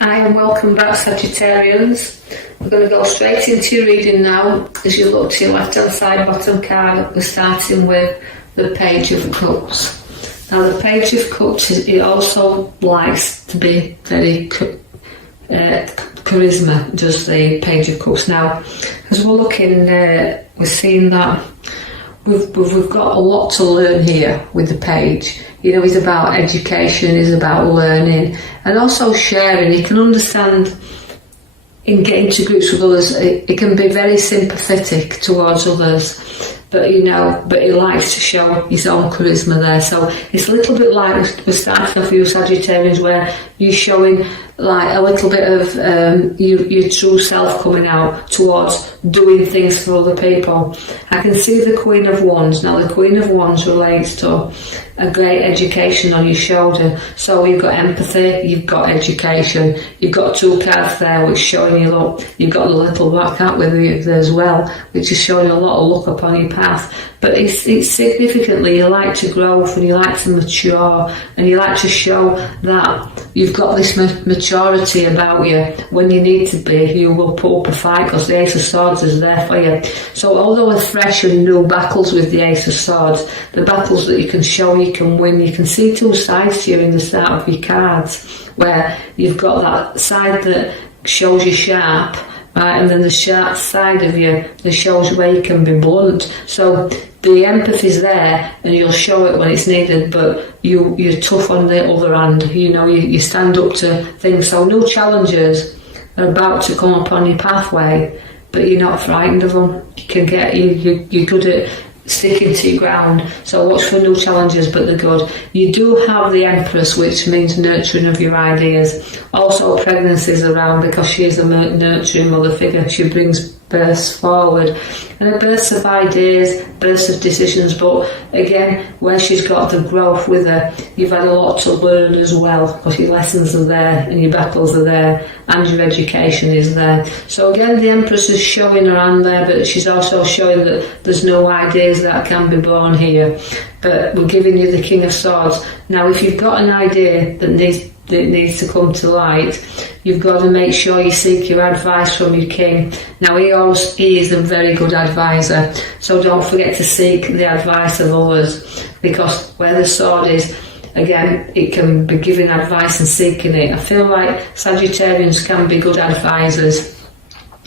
Hi and welcome back, Sagittarians. We're going to go straight into your reading now. As you look to your left hand side bottom card, we're starting with the Page of Cups. Now the Page of Cups, it also likes to be very charisma, does the Page of Cups. Now as we're looking, we're seeing that we've got a lot to learn here with the page. You know, it's about education, it's about learning and also sharing. You can understand in getting to grips with others, it can be very sympathetic towards others, but he likes to show his own charisma there. So it's a little bit like we're starting off with you Sagittarians, where you're showing like a little bit of your true self coming out towards doing things for other people. I can see the Queen of Wands. Now the Queen of Wands relates to a great education on your shoulder. So you've got empathy, you've got education, you've got two cards there which showing you look. You've got the little black cat with you there as well, which is showing you a lot of luck upon your path. But it's significantly you like to grow and you like to mature and you like to show that you've got this maturity about you. When you need to be, you will put up a fight because the Ace of Swords is there for you. So although we're fresh and new battles with the Ace of Swords, the battles that you can show you can win, you can see two sides to you in the start of your cards, where you've got that side that shows you sharp, right, and then the sharp side of you that shows where you can be blunt. So the empathy's there and you'll show it when it's needed, but you're tough on the other hand. You know, you stand up to things. So new challenges are about to come upon your pathway, but you're not frightened of them. You can get you're good at sticking to your ground. So watch for new challenges, but they're good. You do have the Empress, which means nurturing of your ideas. Also pregnancies around because she is a nurturing mother figure. She brings bursts forward and a burst of ideas, bursts of decisions, but again where she's got the growth with her, you've had a lot to learn as well because your lessons are there and your battles are there and your education is there. So again the Empress is showing her hand there, but she's also showing that there's no ideas that can be born here, but we're giving you the King of Swords. Now if you've got an idea that needs to come to light, you've got to make sure you seek your advice from your king. Now he is a very good advisor, so don't forget to seek the advice of others, because where the sword is, again, it can be giving advice and seeking it. I feel like Sagittarians can be good advisors.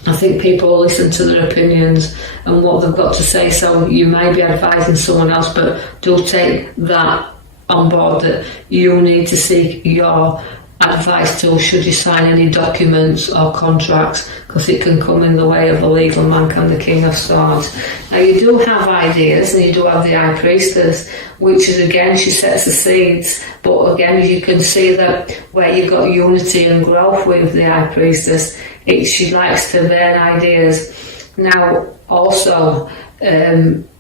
I think people listen to their opinions and what they've got to say, so you may be advising someone else, but do take that on board that you need to seek your advice to should you sign any documents or contracts, because it can come in the way of a legal man, can the King of Swords. Now you do have ideas and you do have the High Priestess, which is again, she sets the seeds, but again you can see that where you've got unity and growth with the High Priestess, she likes to bear ideas. Now also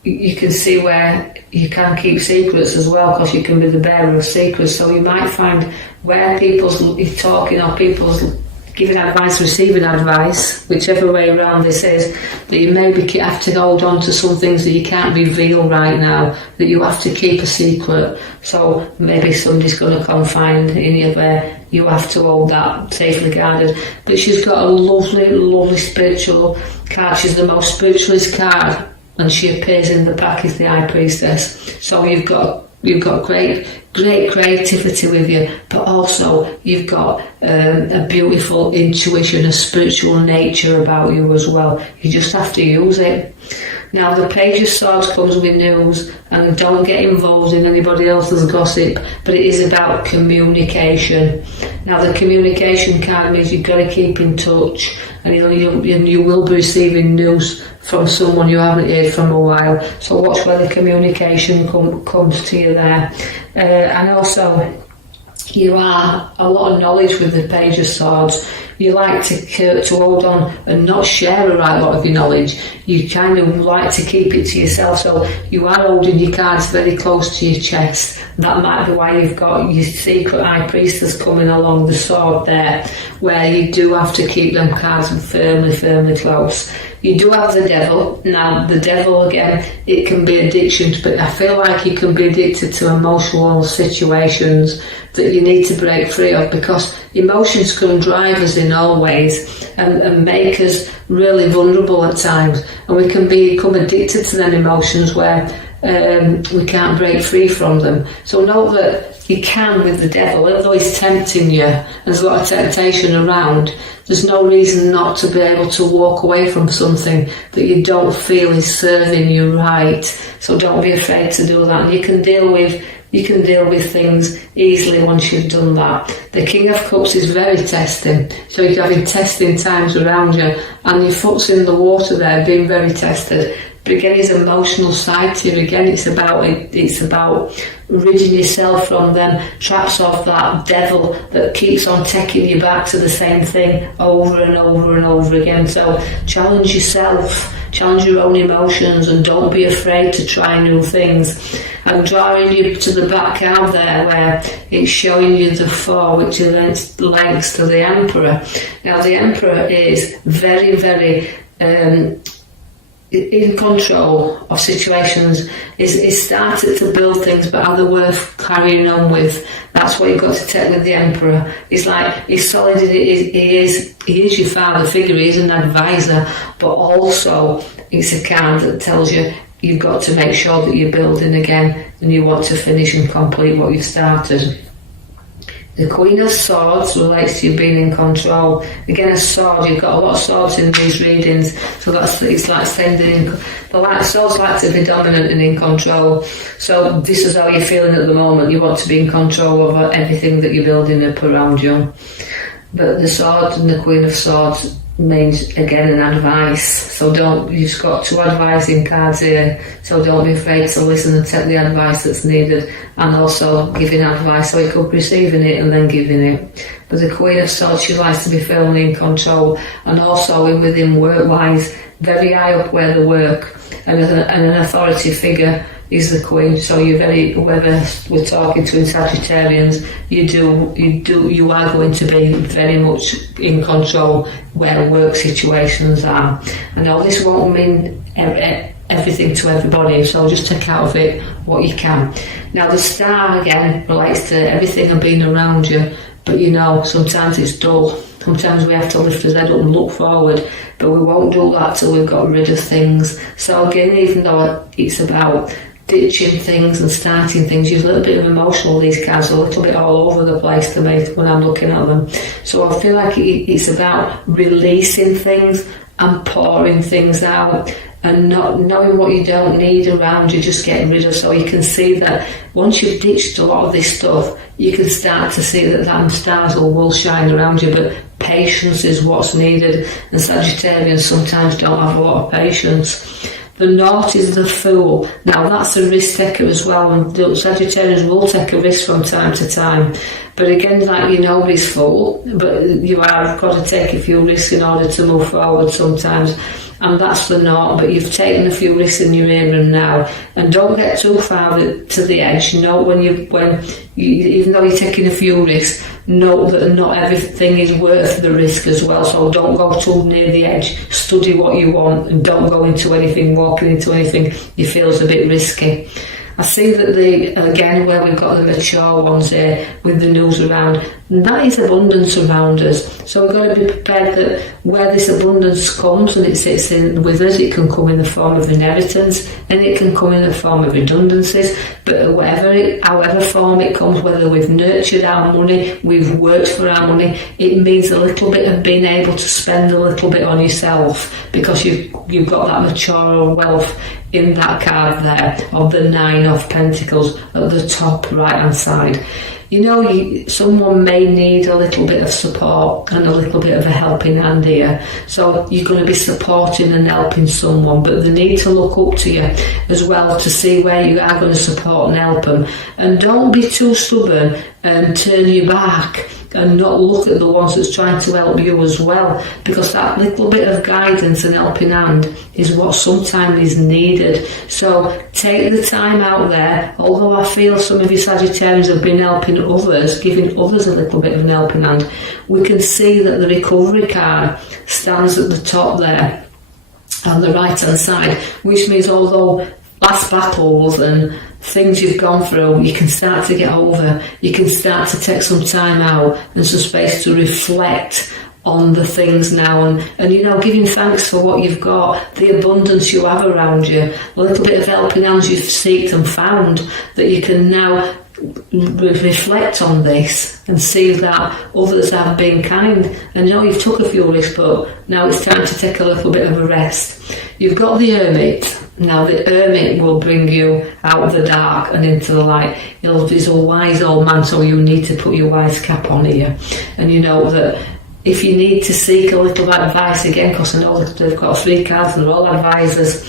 you can see where you can keep secrets as well, because you can be the bearer of secrets. So you might find where people's talking or people's giving advice, receiving advice, whichever way around this is, that you maybe have to hold on to some things that you can't reveal right now, that you have to keep a secret. So maybe somebody's going to confide in you where you have to hold that safely guarded. But she's got a lovely, lovely spiritual card. She's the most spiritualist card, and she appears in the pack as the High Priestess. So you've got great creativity with you, but also you've got a beautiful intuition, a spiritual nature about you as well. You just have to use it. Now the Page of Swords comes with news, and don't get involved in anybody else's gossip, but it is about communication. Now the communication card means you've got to keep in touch, and you will be receiving news from someone you haven't heard from a while. So watch where the communication comes to you there. And also, you are a lot of knowledge with the Page of Swords. You like to hold on and not share a right lot of your knowledge. You kind of like to keep it to yourself, so you are holding your cards very close to your chest. That might be why you've got your secret High Priestess coming along the sword there, where you do have to keep them cards firmly close. You do have the Devil. Now the Devil, again, it can be addictions, but I feel like you can be addicted to emotional situations that you need to break free of, because emotions can drive us in all ways and make us really vulnerable at times, and we can become addicted to them emotions where we can't break free from them. So know that you can with the devil, although he's tempting you, there's a lot of temptation around, there's no reason not to be able to walk away from something that you don't feel is serving you right. So don't be afraid to do that. And you can deal with things easily once you've done that. The King of Cups is very testing, so you're having testing times around you, and your foot's in the water there, being very tested. But again, his emotional side to you, again, it's about ridding yourself from them traps of that devil that keeps on taking you back to the same thing over and over and over again. So challenge yourself, challenge your own emotions, and don't be afraid to try new things. I'm drawing you to the back card there where it's showing you the 4, which is links to the Emperor. Now the Emperor is very, very in control of situations. Is started to build things, but are they worth carrying on with? That's what you've got to take with the Emperor. He's like, he's solid, he is your father figure, he is an advisor, but also it's a card that tells you you've got to make sure that you're building again and you want to finish and complete what you've started. The Queen of Swords relates to you being in control. Again, a sword, you've got a lot of swords in these readings, so it's like sending swords like to be dominant and in control. So this is how you're feeling at the moment. You want to be in control over everything that you're building up around you. But the sword and the Queen of Swords means, again, an advice. So you've got 2 advising cards here, so don't be afraid to listen and take the advice that's needed, and also giving advice, so you could be receiving it and then giving it. But the Queen of Swords, she likes to be firmly in control, and also within work-wise, very high up where they work, and an authority figure is the Queen. So you're very, whoever we're talking to in Sagittarians, you are going to be very much in control where work situations are. I know this won't mean everything to everybody, so just take out of it what you can. Now the Star again relates to everything and being around you, but sometimes it's dull. Sometimes we have to lift our head up and look forward, but we won't do that till we've got rid of things. So again, even though it's about ditching things and starting things, use a little bit of emotional, these cards are a little bit all over the place to me when I'm looking at them. So I feel like it's about releasing things and pouring things out, and not knowing what you don't need around you, just getting rid of. So you can see that once you've ditched a lot of this stuff, you can start to see that stars will shine around you, but patience is what's needed, and Sagittarians sometimes don't have a lot of patience. The North is the Fool. Now that's a risk taker as well, and Sagittarians will take a risk from time to time. But again, like nobody's fool, but you have got to take a few risks in order to move forward sometimes. And that's the North, but you've taken a few risks in your here and now, and don't get too far to the edge. Note when even though you're taking a few risks, note that not everything is worth the risk as well. So don't go too near the edge. Study what you want, and don't go into anything, walking into anything you feel is a bit risky. I see that again where we've got the mature ones here with the news around, and that is abundance around us. So we've got to be prepared that where this abundance comes and it sits in with us, it can come in the form of inheritance, and it can come in the form of redundancies. But however form it comes, whether we've nurtured our money, we've worked for our money, it means a little bit of being able to spend a little bit on yourself, because you've got that mature wealth in that card there of the 9 of Pentacles at the top right hand side. Someone may need a little bit of support and a little bit of a helping hand here. So you're going to be supporting and helping someone, but they need to look up to you as well to see where you are going to support and help them. And don't be too stubborn and turn your back and not look at the ones that's trying to help you as well, because that little bit of guidance and helping hand is what sometimes is needed. So take the time out there. Although I feel some of you Sagittarians have been helping others, giving others a little bit of an helping hand, we can see that the recovery card stands at the top there on the right hand side, which means although past battles and things you've gone through, you can start to get over. You can start to take some time out and some space to reflect on the things now, and you know, giving thanks for what you've got, the abundance you have around you, a little bit of helping hands you've sought and found, that you can now reflect on this and see that others have been kind. And you know, you've took a few risks, but now it's time to take a little bit of a rest. You've got the Hermit. Now the Hermit will bring you out of the dark and into the light. He's a wise old man, so you need to put your wise cap on here. And you know that if you need to seek a little advice again, because I know that they've got 3 cards and they're all advisors,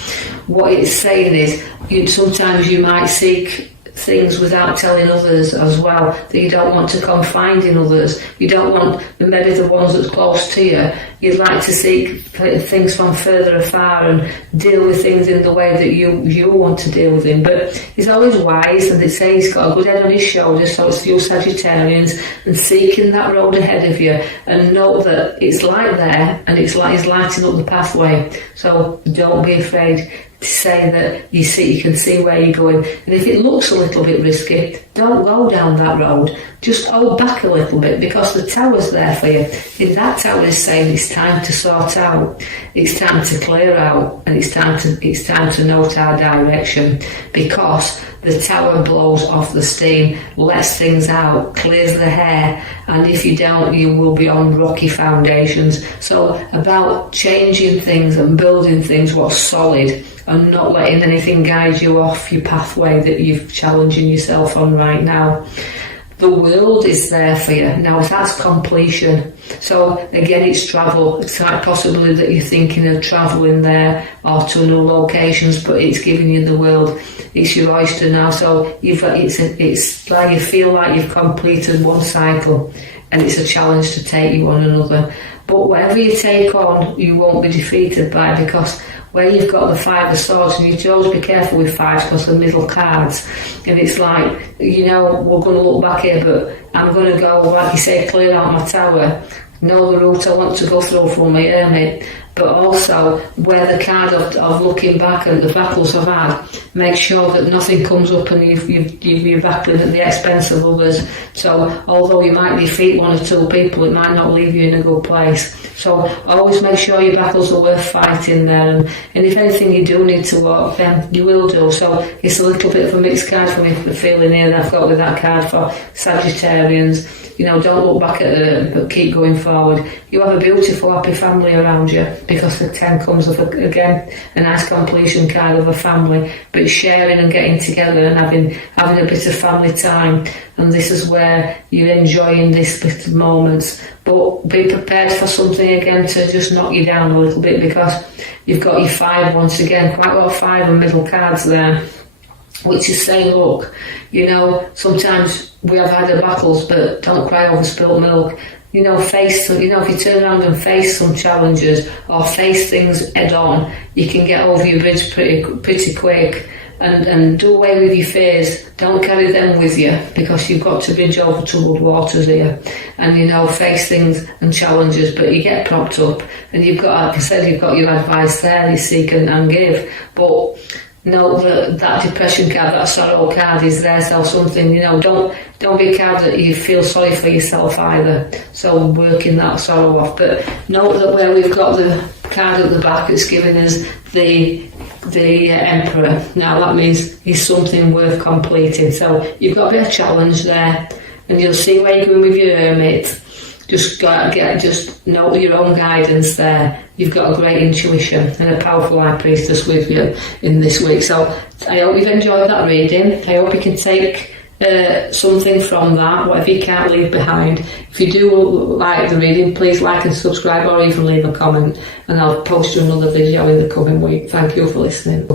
what it's saying is sometimes you might seek things without telling others as well, that you don't want to confide in others. You don't want maybe the ones that's close to you. You'd like to seek things from further afar and deal with things in the way that you want to deal with them. But he's always wise, and they say he's got a good head on his shoulders, so it's you Sagittarians, and seeking that road ahead of you, and know that it's light there, and it's like he's lighting up the pathway. So don't be afraid to say that you can see where you're going, and if it looks a little bit risky, don't go down that road. Just hold back a little bit, because the tower's there for you. If that tower is saying it's time to sort out, it's time to clear out, and it's time to note our direction, because the tower blows off the steam, lets things out, clears the hair, and if you don't, you will be on rocky foundations. So about changing things and building things what's solid, and not letting anything guide you off your pathway that you're challenging yourself on right now. The world is there for you. Now that's completion. So again, it's travel. It's quite possibly that you're thinking of travelling there or to new locations, but it's giving you the world. It's your oyster now. So it's like you feel like you've completed one cycle, and it's a challenge to take you on another. But whatever you take on, you won't be defeated by, because where you've got the 5 of Swords, and you have to always be careful with 5s because they're middle cards, and it's like, you know, we're going to look back here, but I'm going to go, like you say, clear out my tower, know the route I want to go through from my Hermit, but also wear the card of looking back at the battles I've had. Make sure that nothing comes up and you're battling at the expense of others. So although you might defeat 1 or 2 people, it might not leave you in a good place. So always make sure your battles are worth fighting there, and if anything you do need to walk, then you will do. So it's a little bit of a mixed card for me, the feeling here that I've got with that card for Sagittarians. You know, don't look back at it, but keep going forward. You have a beautiful, happy family around you, because the 10 comes up again, a nice completion card of a family, but it's sharing and getting together and having a bit of family time. And this is where you're enjoying this bit of moments. But be prepared for something again to just knock you down a little bit, because you've got your 5 once again, quite a lot of 5 and middle cards there, which is saying, look, you know, sometimes we have had the battles, but don't cry over spilt milk. You know, face some, you know, if you turn around and face some challenges or face things head on, you can get over your bridge pretty quick, and do away with your fears. Don't carry them with you, because you've got to bridge over troubled waters here, and you know, face things and challenges, but you get propped up, and you've got, like I said, you've got your advice there, you seek and give, but know that depression card, that sorrow card is there, so something, you know, don't be a card that you feel sorry for yourself either, so working that sorrow off. But note that where we've got the card at the back, it's giving us the Emperor. Now that means he's something worth completing, so you've got a bit of challenge there, and you'll see where you're going with your Hermit. Just know your own guidance there. You've got a great intuition and a powerful High Priestess with you in this week. So I hope you've enjoyed that reading. I hope you can take something from that, whatever you can't leave behind. If you do like the reading, please like and subscribe, or even leave a comment, and I'll post you another video in the coming week. Thank you for listening.